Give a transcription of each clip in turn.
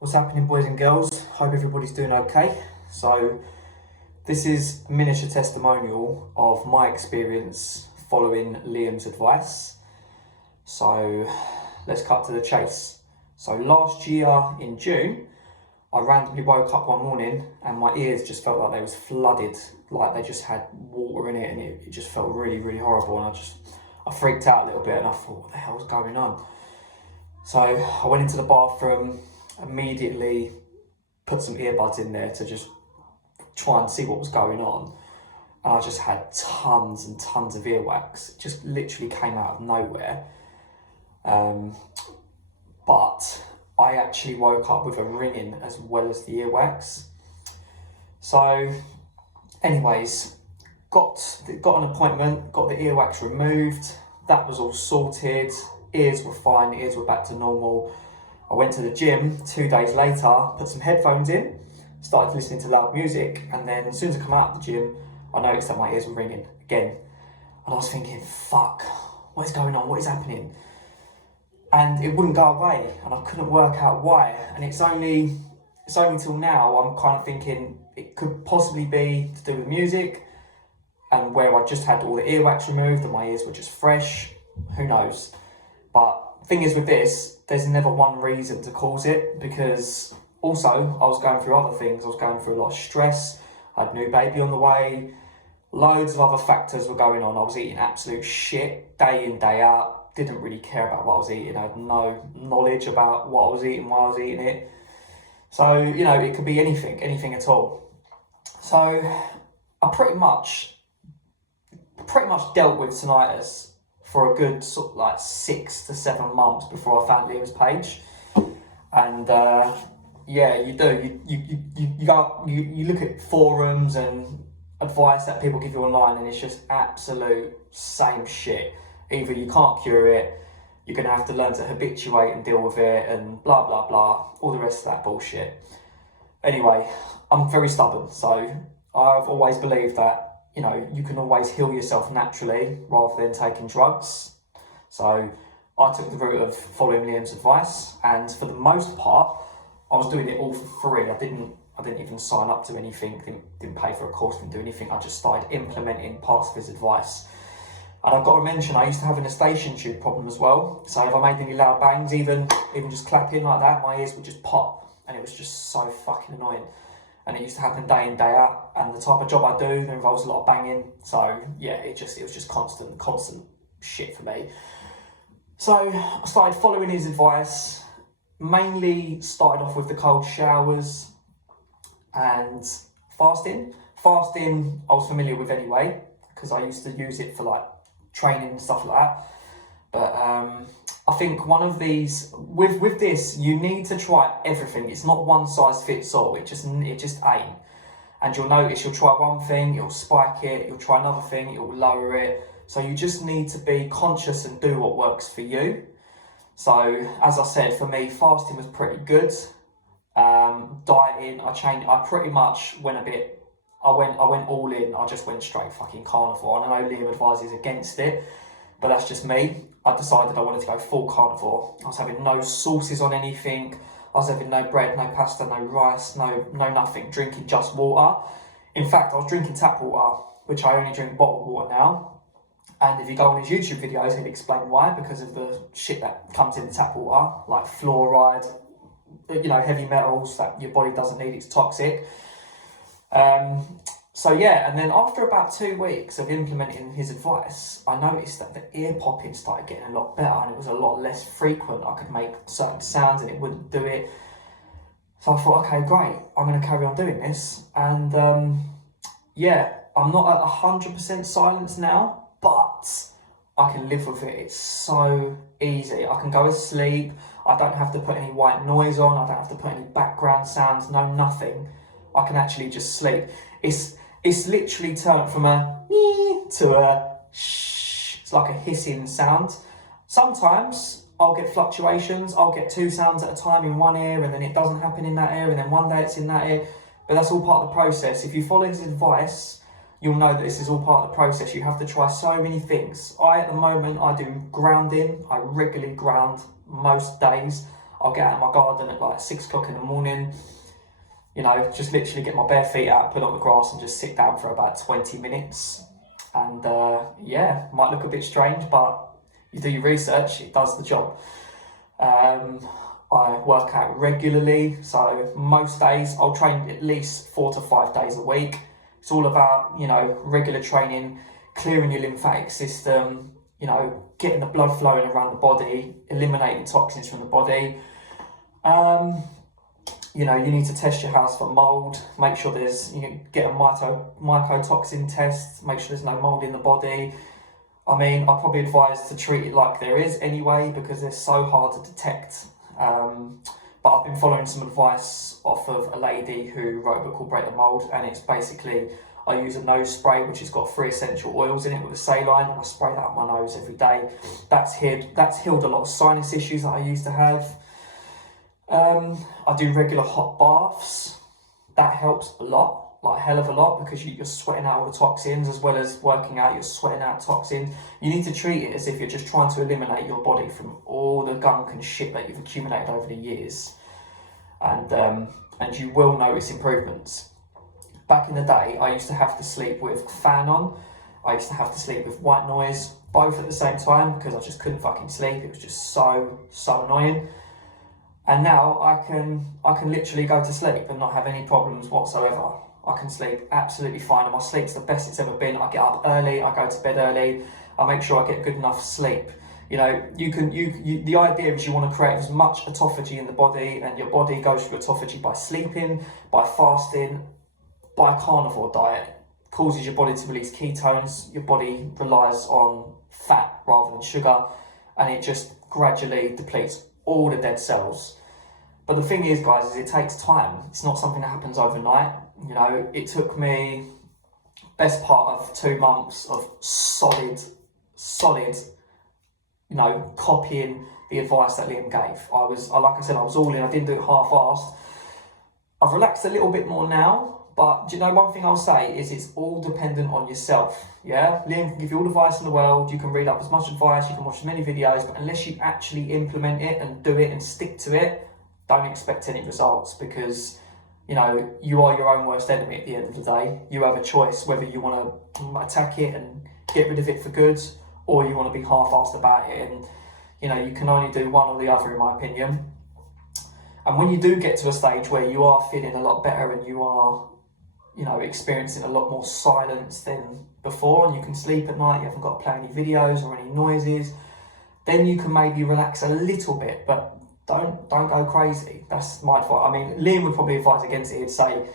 What's happening, boys and girls? Hope everybody's doing okay. So this is a miniature testimonial of my experience following Liam's advice. So let's cut to the chase. So last year in June, I randomly woke up one morning and my ears just felt like they was flooded, like they just had water in it, and it just felt really, really horrible. And I freaked out a little bit and I thought, what the hell's going on? So I went into the bathroom, immediately put some earbuds in there to just try and see what was going on. And I just had tons and tons of earwax. It just literally came out of nowhere. But I actually woke up with a ringing as well as the earwax. So anyways, got an appointment, got the earwax removed. That was all sorted. Ears were fine, ears were back to normal. I went to the gym 2 days later, put some headphones in, started listening to loud music, and then as soon as I come out of the gym, I noticed that my ears were ringing again. And I was thinking, fuck, what is going on? What is happening? And it wouldn't go away, and I couldn't work out why. And it's only till now I'm kind of thinking it could possibly be to do with music, and where I just had all the earwax removed and my ears were just fresh. Who knows? But thing is with this, there's never one reason to cause it, because also I was going through other things. I was going through a lot of stress. I had a new baby on the way. Loads of other factors were going on. I was eating absolute shit day in, day out. Didn't really care about what I was eating. I had no knowledge about what I was eating, why I was eating it. So, it could be anything at all. So I pretty much dealt with tinnitus for a good sort of like 6 to 7 months before I found Liam's page. And you do. You look at forums and advice that people give you online, and it's just absolute same shit. Either you can't cure it, you're gonna have to learn to habituate and deal with it, and blah blah blah, all the rest of that bullshit. Anyway, I'm very stubborn, so I've always believed that you can always heal yourself naturally rather than taking drugs. So I took the route of following Liam's advice, and for the most part, I was doing it all for free. I didn't even sign up to anything, didn't pay for a course, didn't do anything. I just started implementing parts of his advice. And I've got to mention, I used to have an eustachian tube problem as well. So if I made any loud bangs, even just clapping like that, my ears would just pop, and it was just so fucking annoying. And it used to happen day in, day out. And the type of job I do, there involves a lot of banging. So yeah, it was just constant shit for me. So I started following his advice, mainly started off with the cold showers and fasting. Fasting I was familiar with anyway, because I used to use it for like training and stuff like that. But I think one of these, with this, you need to try everything. It's not one size fits all. It just ain't. And you'll notice, you'll try one thing, it'll spike it. You'll try another thing, it'll lower it. So you just need to be conscious and do what works for you. So as I said, for me, fasting was pretty good. Dieting, I pretty much went I went all in. I just went straight fucking carnivore. And I know Liam advises against it, but that's just me. I decided I wanted to go full carnivore. I was having no sauces on anything. I was having no bread, no pasta, no rice, no nothing. Drinking just water. In fact, I was drinking tap water, which I only drink bottled water now. And if you go on his YouTube videos, he'll explain why, because of the shit that comes in the tap water, like fluoride, heavy metals that your body doesn't need. It's toxic. So yeah, and then after about 2 weeks of implementing his advice, I noticed that the ear popping started getting a lot better, and it was a lot less frequent. I could make certain sounds and it wouldn't do it. So I thought, okay, great, I'm going to carry on doing this. And I'm not at 100% silence now, but I can live with it. It's so easy. I can go to sleep. I don't have to put any white noise on. I don't have to put any background sounds, nothing. I can actually just sleep. It's literally turned from a to a shh. It's like a hissing sound. Sometimes I'll get fluctuations. I'll get 2 sounds at a time in one ear, and then it doesn't happen in that ear, and then one day it's in that ear. But that's all part of the process. If you follow his advice, you'll know that this is all part of the process. You have to try so many things. At the moment, I do grounding. I regularly ground most days. I'll get out of my garden at like 6 o'clock in the morning, you know, just literally get my bare feet out, put on the grass and just sit down for about 20 minutes. And yeah, might look a bit strange, but you do your research, it does the job. I work out regularly, so most days I'll train at least 4 to 5 days a week. It's all about, you know, regular training, clearing your lymphatic system, you know, getting the blood flowing around the body, eliminating toxins from the body. You know, you need to test your house for mold, make sure there's, you can get a mycotoxin test, make sure there's no mold in the body. I mean, I probably advise to treat it like there is anyway, because they're so hard to detect. But I've been following some advice off of a lady who wrote a book called Break the Mold, and it's basically, I use a nose spray which has got 3 essential oils in it with a saline, and I spray that up my nose every day. That's healed a lot of sinus issues that I used to have. I do regular hot baths. That helps a lot, like a hell of a lot, because you're sweating out all the toxins, as well as working out, you're sweating out toxins. You need to treat it as if you're just trying to eliminate your body from all the gunk and shit that you've accumulated over the years. And you will notice improvements. Back in the day, I used to have to sleep with fan on. I used to have to sleep with white noise, both at the same time, because I just couldn't fucking sleep. It was just so annoying. And now I can literally go to sleep and not have any problems whatsoever. I can sleep absolutely fine, and my sleep's the best it's ever been. I get up early, I go to bed early, I make sure I get good enough sleep. You know, the idea is you want to create as much autophagy in the body, and your body goes through autophagy by sleeping, by fasting, by a carnivore diet. Causes your body to release ketones. Your body relies on fat rather than sugar, and it just gradually depletes all the dead cells. But the thing is, guys, is it takes time. It's not something that happens overnight. You know, it took me best part of 2 months of solid, you know, copying the advice that Liam gave. Like I said, I was all in. I didn't do it half-assed. I've relaxed a little bit more now, but do you know, one thing I'll say is it's all dependent on yourself. Yeah, Liam can give you all the advice in the world. You can read up as much advice. You can watch as many videos, but unless you actually implement it and do it and stick to it, don't expect any results, because, you know, you are your own worst enemy at the end of the day. You have a choice whether you want to attack it and get rid of it for good, or you want to be half-assed about it. And, you know, you can only do one or the other, in my opinion. And when you do get to a stage where you are feeling a lot better and you are, you know, experiencing a lot more silence than before, and you can sleep at night, you haven't got to play any videos or any noises, then you can maybe relax a little bit, but don't go crazy. That's my advice. I mean, Liam would probably advise against it. He'd say,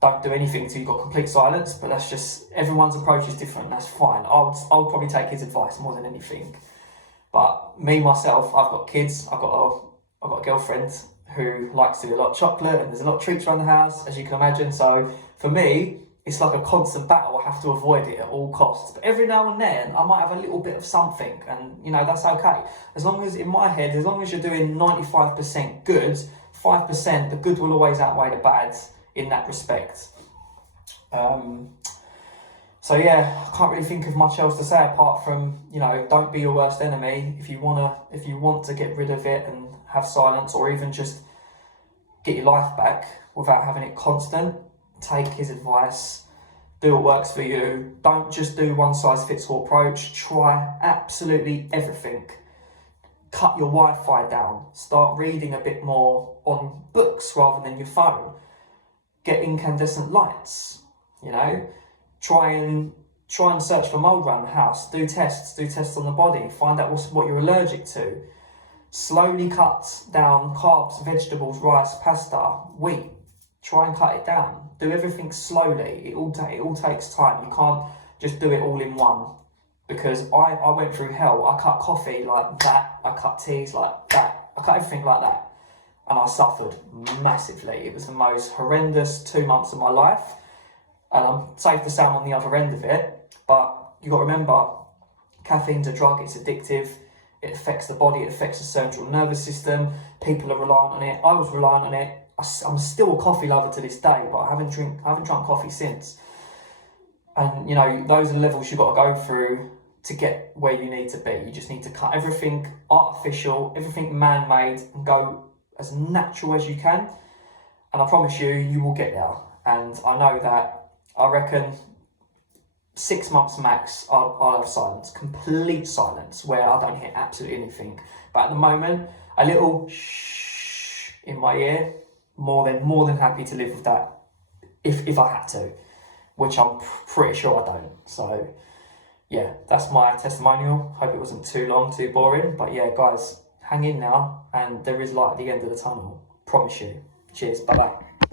don't do anything until you've got complete silence, but that's just, everyone's approach is different, and that's fine. I'll probably take his advice more than anything. But me, myself, I've got kids, I've got a girlfriend who likes to do a lot of chocolate, and there's a lot of treats around the house, as you can imagine. So for me, it's like a constant battle. I have to avoid it at all costs. But every now and then, I might have a little bit of something, and, you know, that's okay. As long as, in my head, as long as you're doing 95% good, 5%, the good will always outweigh the bad in that respect. So yeah, I can't really think of much else to say apart from, you know, don't be your worst enemy. If you want to get rid of it and have silence, or even just get your life back without having it constant, take his advice, do what works for you. Don't just do one size fits all approach. Try absolutely everything. Cut your Wi-Fi down. Start reading a bit more on books rather than your phone. Get incandescent lights, you know. Try and search for mold around the house. Do tests on the body. Find out what you're allergic to. Slowly cut down carbs, vegetables, rice, pasta, wheat. Try and cut it down. Do everything slowly. It all takes time. You can't just do it all in one. Because I went through hell. I cut coffee like that. I cut teas like that. I cut everything like that. And I suffered massively. It was the most horrendous 2 months of my life. And I'm safe to say I'm on the other end of it. But you've got to remember, caffeine's a drug. It's addictive. It affects the body. It affects the central nervous system. People are reliant on it. I was reliant on it. I'm still a coffee lover to this day, but I haven't drunk coffee since. And, you know, those are the levels you've got to go through to get where you need to be. You just need to cut everything artificial, everything man-made, and go as natural as you can. And I promise you, you will get there. And I know that, I reckon 6 months max, I'll have silence, complete silence, where I don't hear absolutely anything. But at the moment, a little shh in my ear, more than happy to live with that, if I had to, which I'm pretty sure I don't. So yeah, that's my testimonial. Hope it wasn't too long, too boring. But yeah, guys, hang in now, and there is light at the end of the tunnel. Promise you. Cheers. Bye bye.